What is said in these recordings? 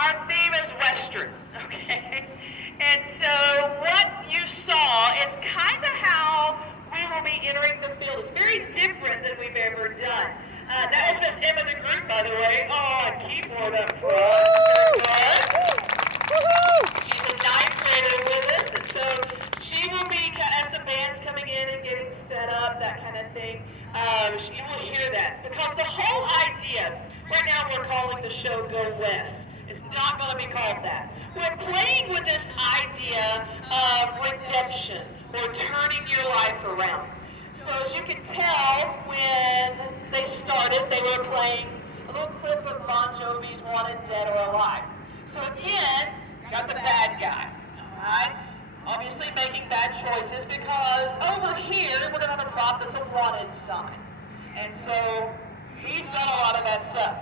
Our theme is Western, okay? And so what you saw is kind of how we will be entering the field. It's very different than we've ever done. That was Miss Emma the Group, by the way, on keyboard up front. Very good. She's a ninth grader with us, and so she will be, as the band's coming in and getting set up, that kind of thing, you will hear that. Because the whole idea, right now we're calling the show Go West. It's not going to be called that. We're playing with this idea of redemption, or turning your life around. So as you can tell, when they started, they were playing a little clip of Bon Jovi's Wanted Dead or Alive. So again, got the bad guy, all right? Obviously making bad choices because over here, we're going to have a prop that's a wanted sign. And so he's done a lot of that stuff.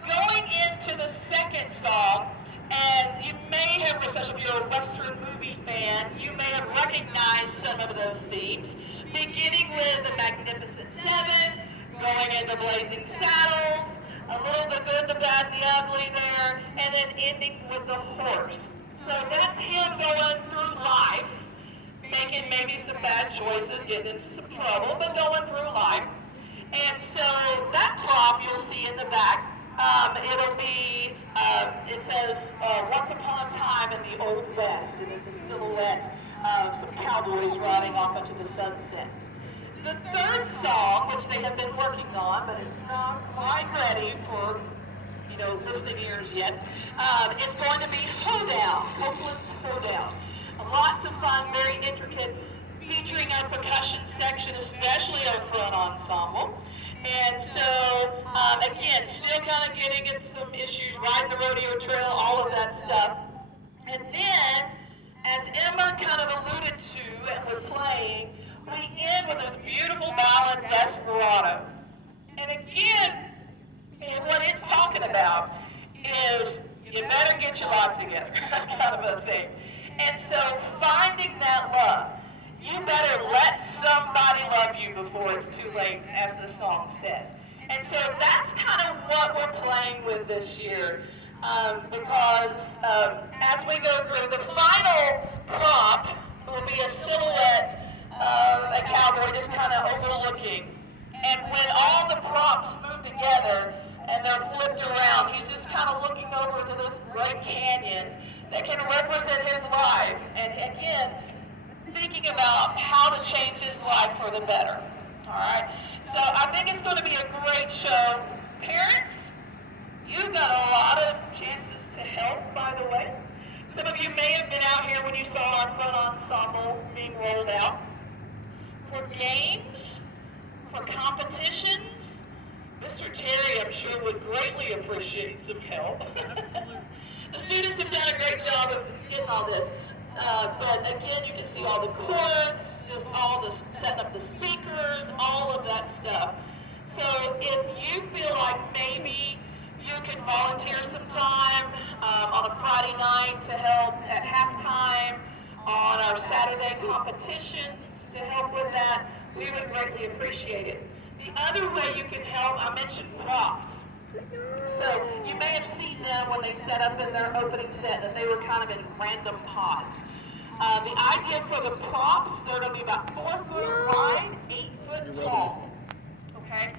Going into the second song, and you may have, especially if you're a Western movie fan, you may have recognized some of those themes, beginning with the Magnificent Seven, going into Blazing Saddles, a little the good, the bad, the ugly there, and then ending with the horse. So that's him going through life, making maybe some bad choices, getting into some trouble, but going through life. And so that prop you'll see in the back, it'll be, it says, Once Upon a Time in the Old West, and it's a silhouette of some cowboys riding off into the sunset. The third song, which they have been working on, but it's not quite ready for, listening ears yet, it's going to be Hoedown, Copeland's Hoedown. Lots of fun, very intricate, featuring a percussion section, especially our front ensemble. And so, again, still kind of getting into some issues, riding the rodeo trail, all of that stuff. And then, as Emma kind of alluded to and we're playing, we end with this beautiful ballad, Desperado. And again, what it's talking about is you better get your life together, kind of a thing. And so, finding that love. You better let somebody love you before it's too late, as the song says. And so that's kind of what we're playing with this year, because as we go through, the final prop will be a silhouette of a cowboy just kind of overlooking. And when all the props move together and they're flipped around, he's just kind of looking over to this great canyon that can represent his life. And again, thinking about how to change his life for the better. All right? So I think it's going to be a great show. Parents, you've got a lot of chances to help, by the way. Some of you may have been out here when you saw our front ensemble being rolled out. For games, for competitions, Mr. Terry, I'm sure, would greatly appreciate some help. The students have done a great job of getting all this. But again, you can see all the chords, just all the setting up the speakers, all of that stuff. So if you feel like maybe you can volunteer some time on a Friday night to help at halftime, on our Saturday competitions to help with that, we would greatly appreciate it. The other way you can help, I mentioned props. So you may have seen them when they set up in their opening set that they were kind of in random pods. The idea for the props, they're going to be about 4 foot wide, 8 foot tall. Okay?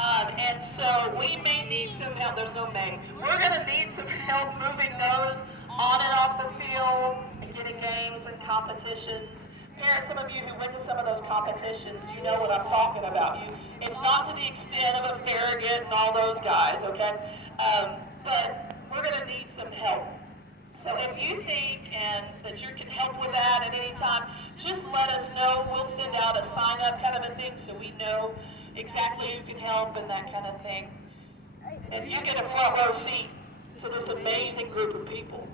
And so we may need some help. There's no may. We're going to need some help moving those on and off the field and getting games and competitions. Parents, some of you who went to some of those competitions, you know what I'm talking about. It's not to the extent of a Farragut and all those guys, okay? But we're going to need some help. So if you think that you can help with that at any time, just let us know. We'll send out a sign-up kind of a thing so we know exactly who can help and that kind of thing. And you get a front row seat to this amazing group of people.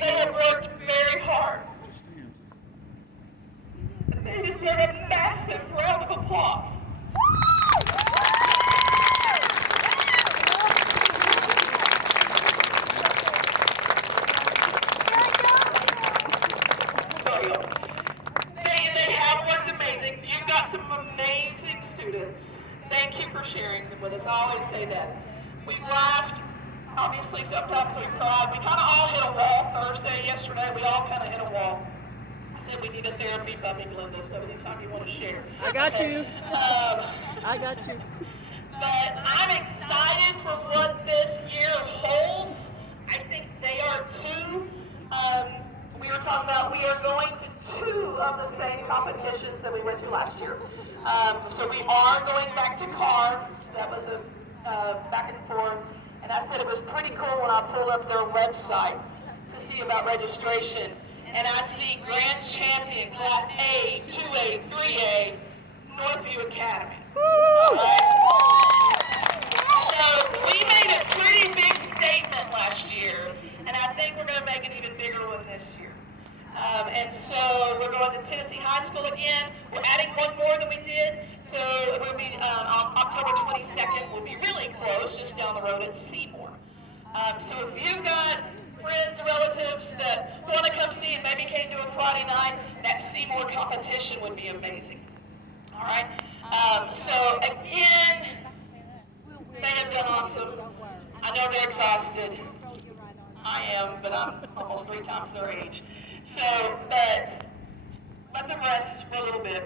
They have worked very hard. They deserve a massive round of applause. Sorry, y'all. amazing. You've got some amazing students. Thank you for sharing them with us. I always say that. We've laughed. Obviously, sometimes we cried. We kind of all hit a wall Thursday, yesterday. We all kind of hit a wall. I said we need a therapy buddy, Linda, so anytime you want to share. I got you. I got you. But I'm excited for what this year holds. I think they are too. We were talking about we are going to 2 of the same competitions that we went to last year. So we are going back to cards. That was a back and forth. And I said it was pretty cool when I pulled up their website to see about registration. And I see Grand Champion, Class A, 2A, 3A, Northview Academy. All right? So we made a pretty big statement last year, and I think we're going to make an even bigger one this year. And so we're going to Tennessee High School again. We're adding one more than we did. So we'll be on October 22nd. We'll be really close, just down the road at Seymour. So if you've got friends, relatives that want to come see and maybe came to a Friday night, that Seymour competition would be amazing. All right? So again, they have done awesome. I know they're exhausted. I am, but I'm almost 3 times their age. So, but let them rest for a little bit.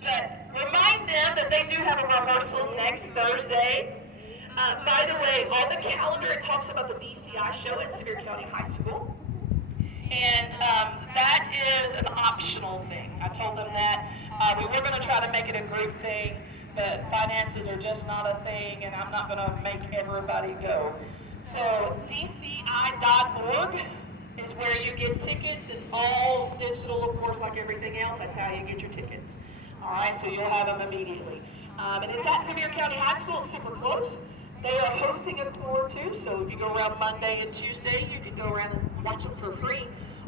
But remind them that they do have a rehearsal next Thursday. By the way, on the calendar it talks about the DCI show at Sevier County High School. And that is an optional thing. I told them that. We were going to try to make it a group thing, but finances are just not a thing, and I'm not going to make everybody go. So dci.org is where you get tickets. It's all digital, of course, like everything else. That's how you get your tickets. All right, so you'll have them immediately. And it's at Sevier County High School. It's super close. They are hosting a tour too, so if you go around Monday and Tuesday, you can go around and watch them for free.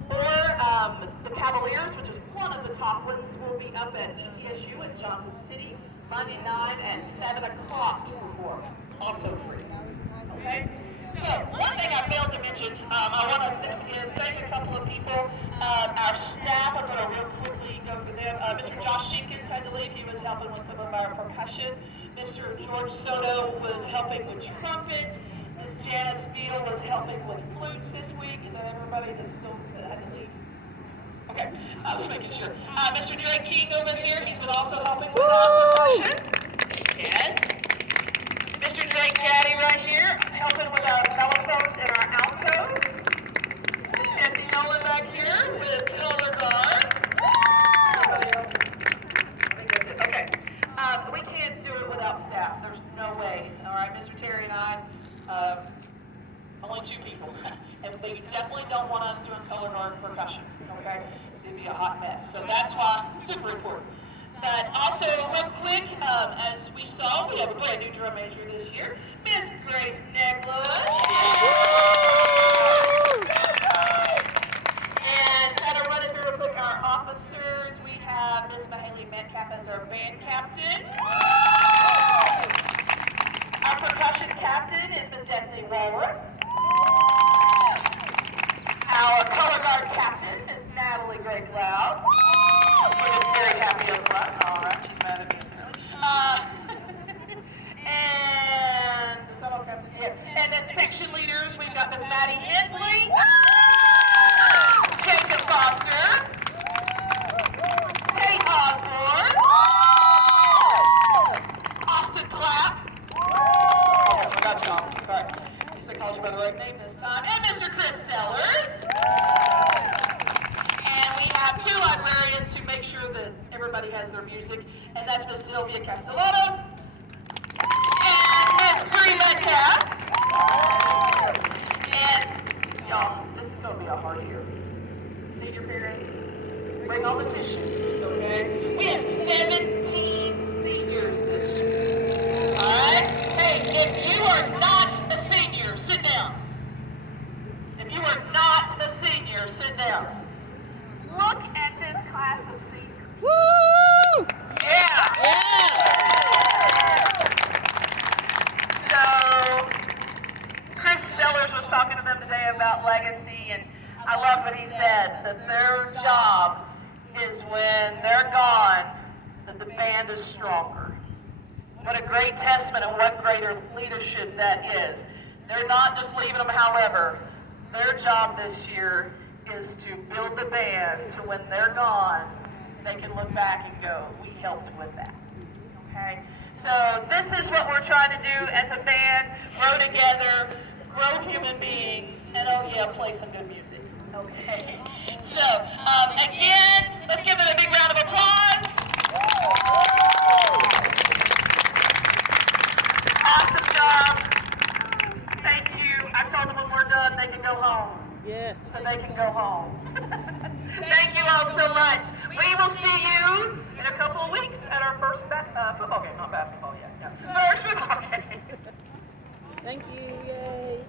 Or the Cavaliers, which is one of the top ones, will be up at ETSU in Johnson City Monday night at 7 o'clock to perform. Also free. Okay? So, one thing I failed to mention, I want to thank a couple of people. Our staff, I'm going to real quickly go for them. Mr. Josh Jenkins had to leave. He was helping with some of our percussion. Mr. George Soto was helping with trumpet. Ms. Janice Field was helping with flutes this week. Is that everybody that still had to leave? Okay, I was making sure. Mr. Drake King over here, he's been also helping with percussion. Yes. Mr. Drake Gaddy right here, helping with our mellophones and our altos. Jesse Nolan back here with color guard. Anybody else? I think that's it. Okay. We can't do it without staff. There's no way. All right, Mr. Terry and I, only 2 people. And we definitely don't want us doing color guard percussion, okay? It'd be a hot mess. So that's why it's super important. But also, real quick, as we saw, we have a brand new drum major this year, Miss Grace Nicholas. And kind of run it through real quick, our officers, we have Miss Mahaley Metcalf as our band captain. Our percussion captain is Miss Destiny Walworth. Our color guard captain is Natalie Gray Cloud. We're just very happy up front. All right, she's mad at me. And is that all, Captain? Yes. And then section leaders, we've got Miss Maddie Hensley, Jacob Foster, Kate Osborne, Austin Clapp. Yes, we got you, Austin. Sorry. At least I called you by the right name this time. And Mr. Chris Sellers. And we have 2 librarians who make sure that everybody has their music, and that's Miss Sylvia Castellanos and Miss Bree Metcalf. And y'all, this is going to be a hard year. Senior parents, bring all the tissues, okay? We have 17 seniors this year. All right? Hey, if you are not a senior, sit down. If you are not a senior, sit down. Look at this class of seniors. Woo! Yeah. So, Chris Sellers was talking to them today about legacy, and I love what he said, that their job is when they're gone, band is stronger. What a great testament and what greater leadership that is. They're not just leaving them, however. Their job this year is to build the band to when they're gone, they can look back and go, we helped with that. Okay? So this is what we're trying to do as a band, grow together, grow human beings, and oh yeah, play some good music. Okay? So, again, let's give them a big round of applause. Awesome job. Thank you. I told them when we're done, they can go home. Yes. So they can go home. Thank you all so much. We will see you in a couple of weeks at our first football game. Not basketball yet. Yeah. First football game. Thank you. Yay.